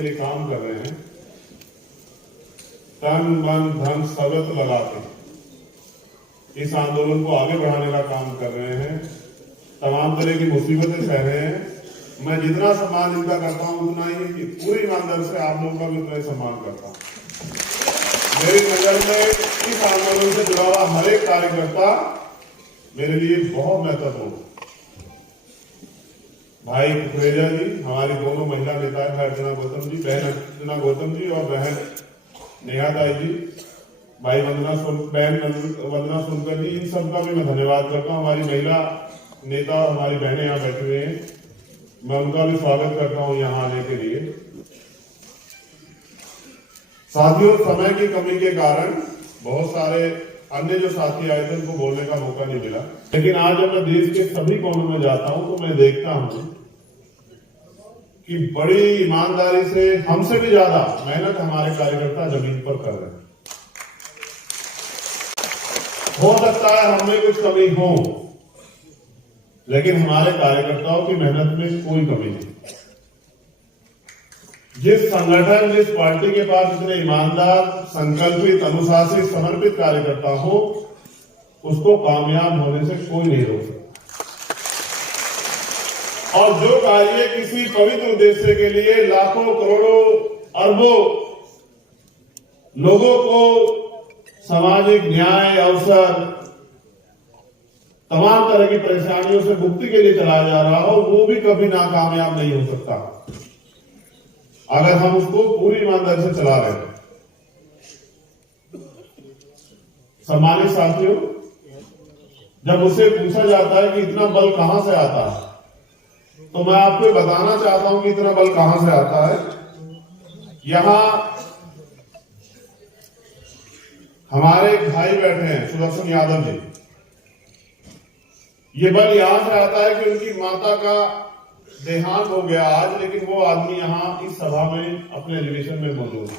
के लिए काम कर रहे हैं, तन मन धन सर्वस्व लगा के इस आंदोलन को आगे बढ़ाने का काम कर रहे हैं, तमाम तरह की मुसीबतें सह रहे हैं। मैं जितना सम्मान इनका करता हूं उतना ही कि पूरी ईमानदारी से आप लोगों का भी उतना ही सम्मान करता हूं। मेरी नजर में इस आंदोलन से जुड़ा हुआ हर एक कार्यकर्ता मेरे लिए बहुत महत्वपूर्ण है। भाई कुकरेजा जी, हमारी दोनों महिला नेता है, भाई अर्चना गौतम जी, बहन अर्चना गौतम जी और बहन नेहा ताई जी, भाई बहन वंदना सोनकर जी, इन सबका भी मैं धन्यवाद करता हूँ। हमारी महिला नेता और हमारी बहनें यहाँ बैठे हुए हैं, मैं उनका भी स्वागत करता हूँ यहाँ आने के लिए। साथियों, समय की कमी के कारण बहुत सारे अन्य जो साथी आए थे उनको बोलने का मौका नहीं मिला, लेकिन आज जब मैं देश के सभी कोनों में जाता हूं तो मैं देखता हूं कि बड़ी ईमानदारी से हमसे भी ज्यादा मेहनत हमारे कार्यकर्ता जमीन पर कर रहे हैं। हो सकता है हमें कुछ कमी हो, लेकिन हमारे कार्यकर्ताओं की मेहनत में कोई कमी नहीं। जिस संगठन, जिस पार्टी के पास इतने ईमानदार, संकल्पित, अनुशासित, समर्पित कार्यकर्ता हो, उसको कामयाब होने से कोई नहीं रोक सकता। और जो कार्य किसी पवित्र उद्देश्य के लिए लाखों, करोड़ों, अरबों लोगों को सामाजिक न्याय, अवसर, तमाम तरह की परेशानियों से मुक्ति के लिए चलाया जा रहा हो, वो भी कभी नाकामयाब नहीं हो सकता अगर हम उसको पूरी ईमानदारी से चला रहे हैं। सम्मानित साथियों, जब मुझसे पूछा जाता है कि इतना बल कहां से आता है, तो मैं आपको बताना चाहता हूं कि इतना बल कहां से आता है। यहां हमारे भाई बैठे हैं, सुदर्शन यादव जी। ये बल यहां से आता है कि उनकी माता का देहांत हो गया आज, लेकिन वो आदमी यहां इस सभा में अपने एलिवेशन में मौजूद है।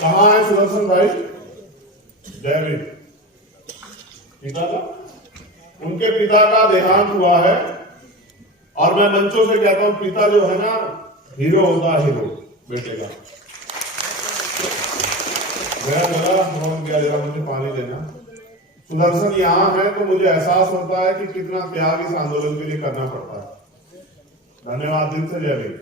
कहां है सुदर्शन भाई? जयवीर पिता का, उनके पिता का देहांत हुआ है। और मैं मंचों से कहता हूं, पिता जो है ना, हीरो होता है, हीरो बेटे का। जरा मुझे पानी देना। सुदर्शन यहां है तो मुझे एहसास होता है कि कितना त्याग इस आंदोलन के लिए करना पड़ता है। धन्यवाद दिल से जयवीर।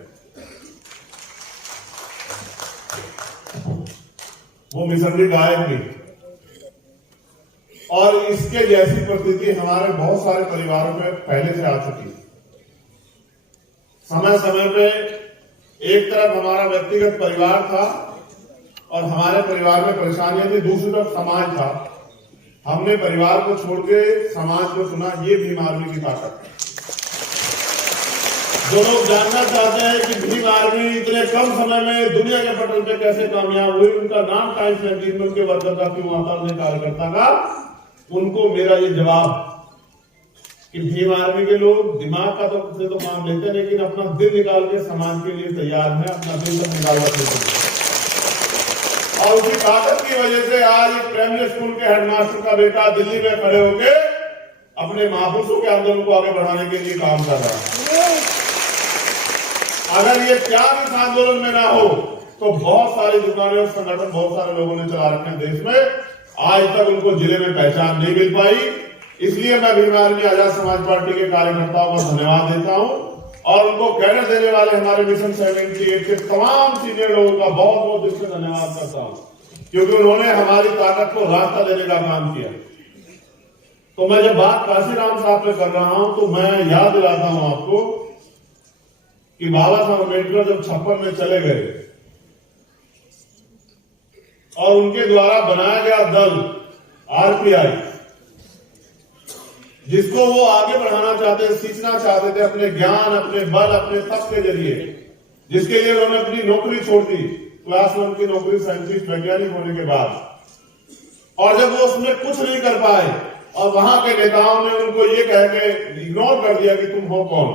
वो मिसरी गायक भी, और इसके जैसी परिस्थिति हमारे बहुत सारे परिवारों में पहले से आ चुकी है। समय समय पे एक तरफ हमारा व्यक्तिगत परिवार था और हमारे परिवार में परेशानियां थी, दूसरी तरफ समाज था। हमने परिवार को छोड़ के समाज को चुना। ये भीम आर्मी की ताकत है। जो लोग जानना चाहते हैं कि भीम आर्मी इतने कम समय में दुनिया के पटल पे कैसे कामयाब हुई, उनका नाम टाइम्स मैगजीन में उनके वर्कर का क्यों आता, अपने कार्यकर्ता का, उनको मेरा ये जवाब कि भीम आर्मी के लोग दिमाग का तो काम लेते हैं, लेकिन अपना दिल निकाल के समाज के लिए तैयार है, अपना दिल तक निकाल के। और उसी ताकत की वजह से आज एक प्राइमरी स्कूल के हेडमास्टर का बेटा दिल्ली में खड़े होकर अपने महापुरुषों के आंदोलन को आगे बढ़ाने के लिए काम कर रहा है। अगर ये त्याग इस आंदोलन में ना हो तो बहुत सारी दुकानें और संगठन बहुत सारे लोगों ने चला रखे हैं देश में, आज तक उनको जिले में पहचान नहीं मिल पाई। इसलिए मैं भीम आर्मी आजाद समाज पार्टी के कार्यकर्ताओं को धन्यवाद देता हूं और उनको कैडर देने वाले हमारे मिशन 78 के तमाम सीनियर लोगों का बहुत बहुत दिल से धन्यवाद करता हूं, क्योंकि उन्होंने हमारी ताकत को रास्ता देने का काम किया। तो मैं जब बात काशीराम साहब पे कर रहा हूं तो मैं याद दिलाता हूं आपको कि बाबा साहब अम्बेडकर जब 56 में चले गए और उनके द्वारा बनाया गया दल आरपीआई, जिसको वो आगे बढ़ाना चाहते, सींचना चाहते थे अपने ज्ञान, अपने बल, अपने तप के जरिए, जिसके लिए उन्होंने अपनी नौकरी छोड़ दी, क्लास 1 की नौकरी, साइंटिस्ट वैज्ञानिक होने के बाद। और जब वो उसमें कुछ नहीं कर पाए और वहां के नेताओं ने उनको ये कह के इग्नोर कर दिया कि तुम हो कौन,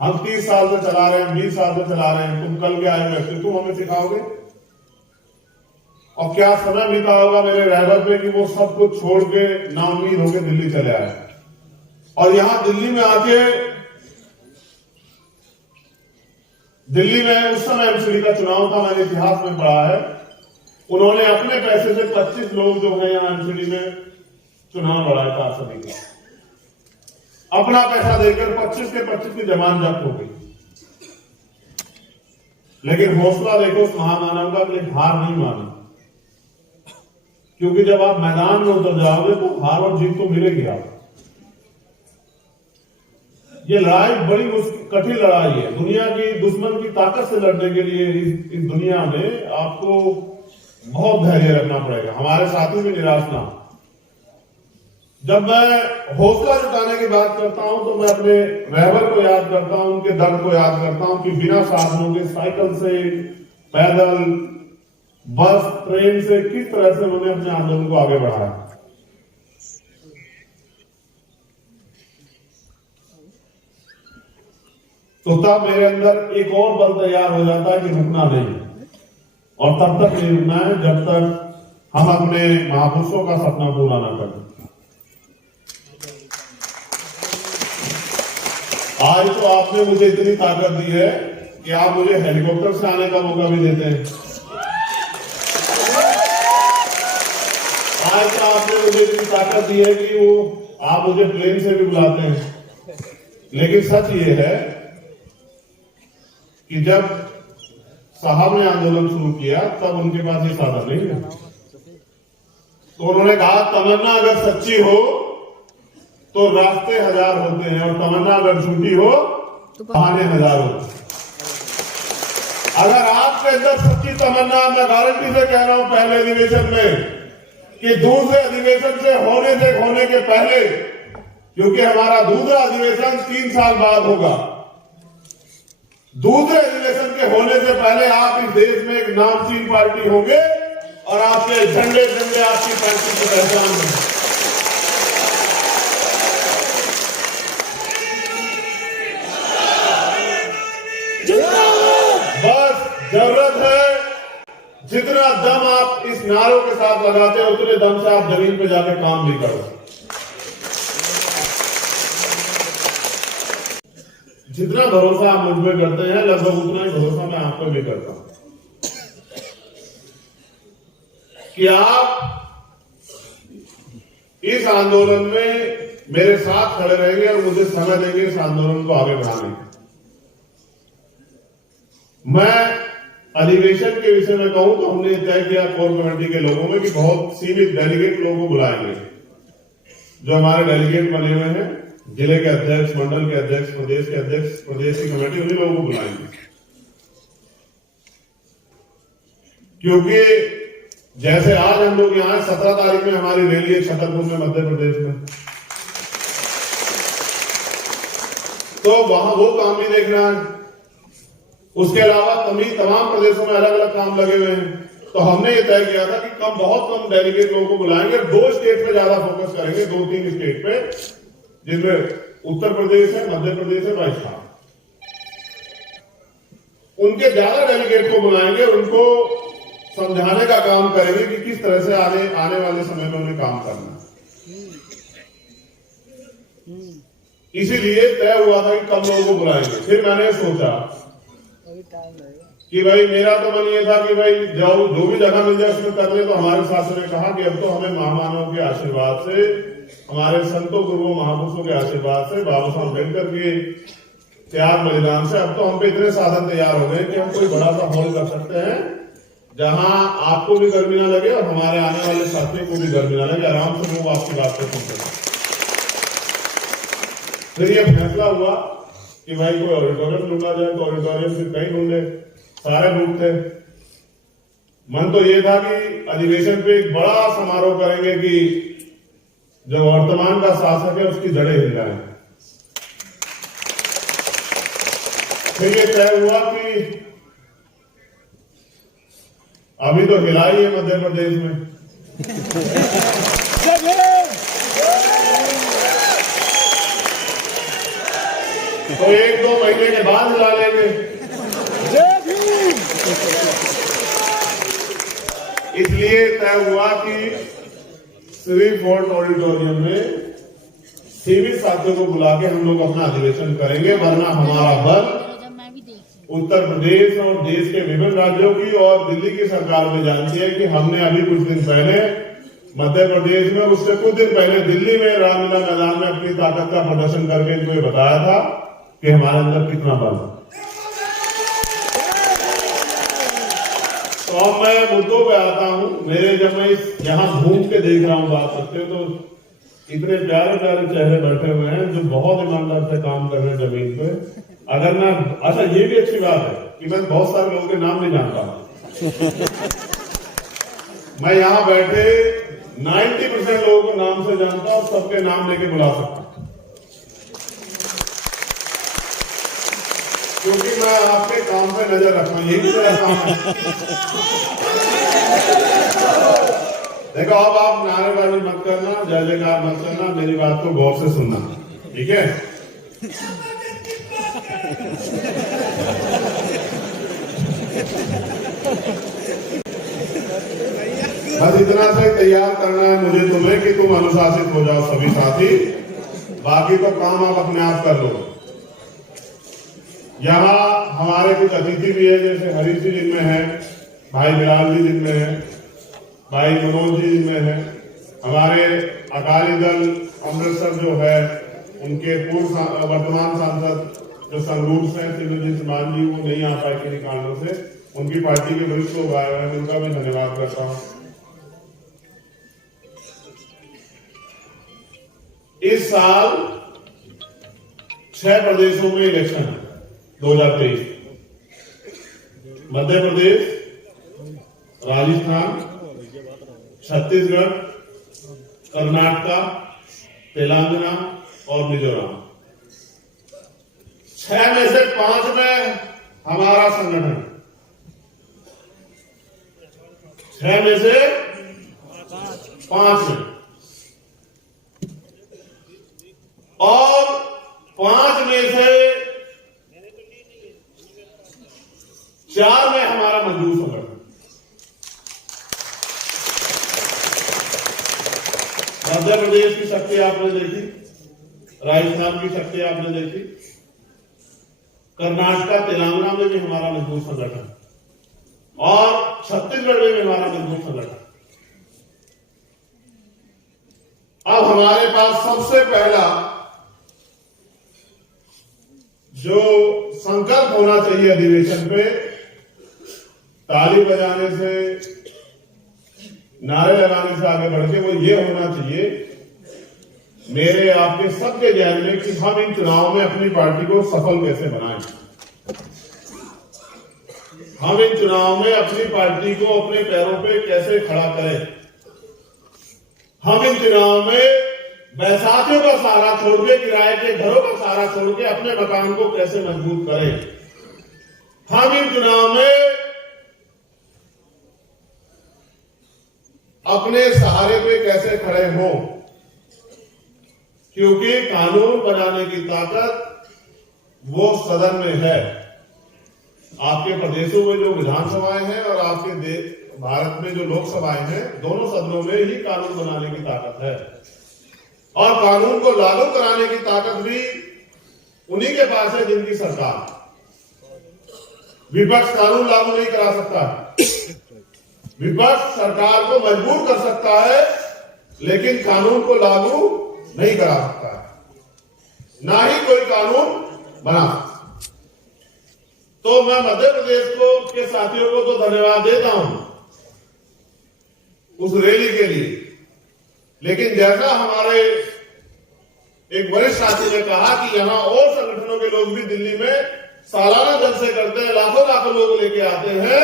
हम 30 साल से चला रहे हैं, 20 साल से चला रहे हैं, तुम कल के आए हुए, तुम हमें सिखाओगे। और क्या समय बीता होगा मेरे रहबर पे कि वो सब कुछ छोड़ के नाउम्मीद होकर दिल्ली चले आए। और यहां दिल्ली में आके दिल्ली में उस समय एमसीडी का चुनाव था, मैंने इतिहास में पढ़ा है, उन्होंने अपने पैसे से 25 लोग जो है यहाँ एमसीडी में चुनाव लड़ाया पार्षद का, अपना पैसा देकर 25 के 25 की जमान जब्त हो गई। लेकिन हौसला देखो उस महामानव का, कि हार नहीं मानी, क्योंकि जब आप मैदान में उतर जाओगे तो हार और जीत तो मिलेगी आपको। ये लड़ाई बड़ी कठिन लड़ाई है, दुनिया की दुश्मन की ताकत से लड़ने के लिए इस दुनिया में आपको बहुत धैर्य रखना पड़ेगा। हमारे साथी भी निराश ना। जब मैं हौसला जुटाने की बात करता हूं तो मैं अपने रहबर को याद करता हूं, उनके दर्द को याद करता हूं कि बिना साधनों के साइकिल से, पैदल, बस, ट्रेन से किस तरह से उन्होंने अपने आंदोलन को आगे बढ़ाया। तो तब मेरे अंदर एक और बल तैयार हो जाता है कि रुकना नहीं, और तब तक नहीं रुकना है जब तक हम अपने महापुरुषों का सपना पूरा ना करें। आज तो आपने मुझे इतनी ताकत दी है कि आप मुझे हेलीकॉप्टर से आने का मौका भी देते हैं। आज तो आपने मुझे इतनी ताकत दी है कि आप मुझे प्लेन से भी बुलाते हैं। लेकिन सच ये है कि जब साहब ने आंदोलन शुरू किया तब उनके पास ये साधन नहीं है। तो उन्होंने कहा तमन्ना अगर सच्ची हो तो रास्ते हजार होते हैं, और तमन्ना अगर झूठी हो तो बहाने हजार होते हैं। अगर आपके अंदर सच्ची तमन्ना, मैं गारंटी से कह रहा हूं पहले अधिवेशन में कि दूसरे अधिवेशन से होने के पहले, क्योंकि हमारा दूसरा अधिवेशन 3 साल बाद होगा, दूसरे अधिवेशन के होने से पहले आप इस देश में एक नामचीन पार्टी होंगे और आपके झंडे आपकी पार्टी की पहचान होगी। बस जरूरत है जितना दम आप इस नारों के साथ लगाते हैं उतने दम से आप जमीन पे जाकर काम भी करो। जितना भरोसा आप मुझ पे करते हैं लगभग उतना ही भरोसा मैं आप पर भी करता हूं कि आप इस आंदोलन में मेरे साथ खड़े रहेंगे और मुझे समय देंगे इस आंदोलन को आगे बढ़ाने में। मैं अधिवेशन के विषय में कहूं तो हमने तय किया कोर कमेटी के लोगों में कि बहुत सीमित डेलीगेट लोगों को बुलाएंगे। जो हमारे डेलीगेट बने हुए हैं, जिले के अध्यक्ष, मंडल के अध्यक्ष, प्रदेश के अध्यक्ष, प्रदेश की कमेटी, उन्हीं लोगों को बुलाएंगे। क्योंकि जैसे आज हम लोग यहाँ 17 तारीख में हमारी रैली है छतरपुर में, मध्य प्रदेश में, तो वहां वो काम भी देखना है। उसके अलावा तमाम प्रदेशों में अलग अलग काम लगे हुए हैं। तो हमने ये तय किया था कि बहुत कम डेलीगेट लोगों को बुलाएंगे, 2 स्टेट पे ज्यादा फोकस करेंगे, 2-3 स्टेट पे, जिनमें उत्तर प्रदेश है, मध्य प्रदेश है, राजस्थान। उनके ज्यादा डेलीगेट को बुलाएंगे, उनको समझाने का काम करेंगे कि किस तरह से आने वाले समय में उन्हें काम करना। इसीलिए तय हुआ था कि कम लोगों को बुलाएंगे। फिर मैंने सोचा कि भाई मेरा तो मन ये था कि भाई जो भी जगह मिल जाए उसमें कर ले। तो हमारे शासन ने कहा कि अब तो हमें महामानव के आशीर्वाद से, हमारे संतों गुरुओं महापुरुषों के आशीर्वाद से, बाबा साहब अम्बेडकर के त्याग बलिदान से अब तो हम पे इतने साधन तैयार हो गए कि हम कोई बड़ा सा हॉल कर सकते हैं जहां आपको भी गर्मी ना लगे और हमारे आने वाले साथियों को भी गर्मी ना लगे, आराम से लोग आपकी बात को सुन सकें। फिर यह फैसला हुआ कि भाई कोई ऑडिटोरियम ढूंढा जाए, तो ऑडिटोरियम फिर कहीं ढूंढे, सारे बुक थे। मन तो ये था कि अधिवेशन पे एक बड़ा समारोह करेंगे कि जो वर्तमान का शासक है उसकी जड़ें हिल जाए। फिर ये तय हुआ कि अभी तो हिला ही है मध्य प्रदेश में, तो 1-2 महीने के बाद हिला लेंगे। इसलिए तय हुआ कि श्री फोर्ट ऑडिटोरियम में सीमित साथियों को बुला के हम लोग अपना अधिवेशन करेंगे, वरना हमारा बल उत्तर प्रदेश और देश के विभिन्न राज्यों की और दिल्ली की सरकार में जानती है कि हमने अभी कुछ दिन पहले मध्य प्रदेश में, उससे कुछ दिन पहले दिल्ली में रामलीला मैदान में अपनी ताकत का प्रदर्शन करके इनको ये बताया था कि हमारे अंदर कितना बल है। तो अब मैं मुद्दों पे आता हूं। मेरे जब मैं यहाँ घूम के देख रहा हूँ बात करते तो इतने प्यारे प्यारे चेहरे बैठे हुए हैं जो बहुत ईमानदार से काम कर रहे हैं जमीन पे। अगर मैं, अच्छा ये भी अच्छी बात है कि मैं बहुत सारे लोगों के नाम नहीं जानता हूं। मैं यहाँ बैठे 90% लोगों को नाम से जानता और सबके नाम लेके बुला सकता, क्योंकि मैं आपके काम पे नजर रखना, यही मेरा काम है। देखो, अब आप नारेबाजी मत करना, जय जयकार मत करना, मेरी बात को गौर से सुनना, ठीक है? बस इतना से तैयार करना है मुझे तुम्हें कि तुम अनुशासित हो जाओ सभी साथी, बाकी तो काम आप अपने आप कर लो। यहाँ हमारे कुछ अतिथि भी है, जैसे हरीश जी जिनमें है, भाई बिलाल जी जिनमें है, भाई मनोज जी जिनमें है, हमारे अकाली दल अमृतसर जो है उनके पूर्व वर्तमान सांसद जो संगरूर से सिंधुजी सिमान जी, वो नहीं आ पाए किन्हीं कारणों से, उनकी पार्टी के वरिष्ठ लोग आए हैं, उनका भी धन्यवाद करता हूं। इस साल 6 प्रदेशों में इलेक्शन है 2023। मध्य प्रदेश, राजस्थान, छत्तीसगढ़, कर्नाटक, तेलंगाना और मिजोरम। 6 में से 5 में हमारा संगठन, 6 में से 5 में, और 5 में से 4 में हमारा मजबूत संगठन। मध्य प्रदेश की शक्ति आपने देखी, राजस्थान की शक्ति आपने देखी, कर्नाटक तेलंगाना में भी हमारा मजबूत संगठन और छत्तीसगढ़ में भी हमारा मजबूत संगठन। अब हमारे पास सबसे पहला जो संकल्प होना चाहिए अधिवेशन पे, ताली बजाने से, नारे लगाने से आगे बढ़ के, वो ये होना चाहिए मेरे आपके सबके ध्यान में कि हम इन चुनाव में अपनी पार्टी को सफल कैसे बनाएं। हम इन चुनाव में अपनी पार्टी को अपने पैरों पे कैसे खड़ा करें। हम इन चुनाव में बैसाखियों का सहारा छोड़ के, किराए के घरों का सहारा छोड़ के अपने मकान को कैसे मजबूत करें। हम इन चुनाव में अपने सहारे पे कैसे खड़े हों, क्योंकि कानून बनाने की ताकत वो सदन में है। आपके प्रदेशों में जो विधानसभाएं हैं और आपके भारत में जो लोकसभाएं हैं, दोनों सदनों में ही कानून बनाने की ताकत है, और कानून को लागू कराने की ताकत भी उन्हीं के पास है जिनकी सरकार। विपक्ष कानून लागू नहीं करा सकता, विपक्ष सरकार को मजबूर कर सकता है, लेकिन कानून को लागू नहीं करा सकता है, ना ही कोई कानून बना सकता। तो मैं मध्य प्रदेश को के साथियों को तो धन्यवाद देता हूं उस रैली के लिए, लेकिन जैसा हमारे एक वरिष्ठ साथी ने कहा कि यहां और संगठनों के लोग भी दिल्ली में सालाना जलसे करते हैं, लाखों लाखों लोग लेके आते हैं,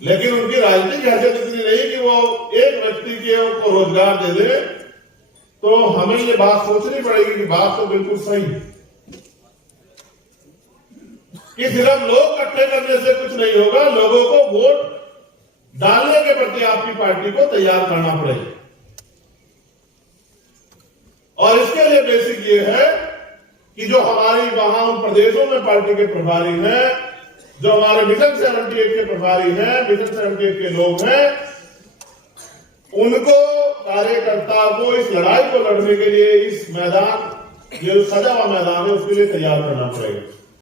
लेकिन उनकी राजनीतिक हैसियत इतनी नहीं कि वो एक व्यक्ति को रोजगार दे दे। तो हमें ये बात सोचनी पड़ेगी कि बात तो बिल्कुल सही है कि सिर्फ लोग इकट्ठे करने से कुछ नहीं होगा, लोगों को वोट डालने के प्रति आपकी पार्टी को तैयार करना पड़ेगा। और इसके लिए बेसिक ये है कि जो हमारी वहां उन प्रदेशों में पार्टी के प्रभारी हैं, जो हमारे मिशन 78 के प्रभारी हैं, मिशन 78 के लोग हैं, उनको, कार्यकर्ता को इस लड़ाई को लड़ने के लिए इस मैदान, जो सजा हुआ मैदान है, उसके लिए तैयार करना पड़ेगा।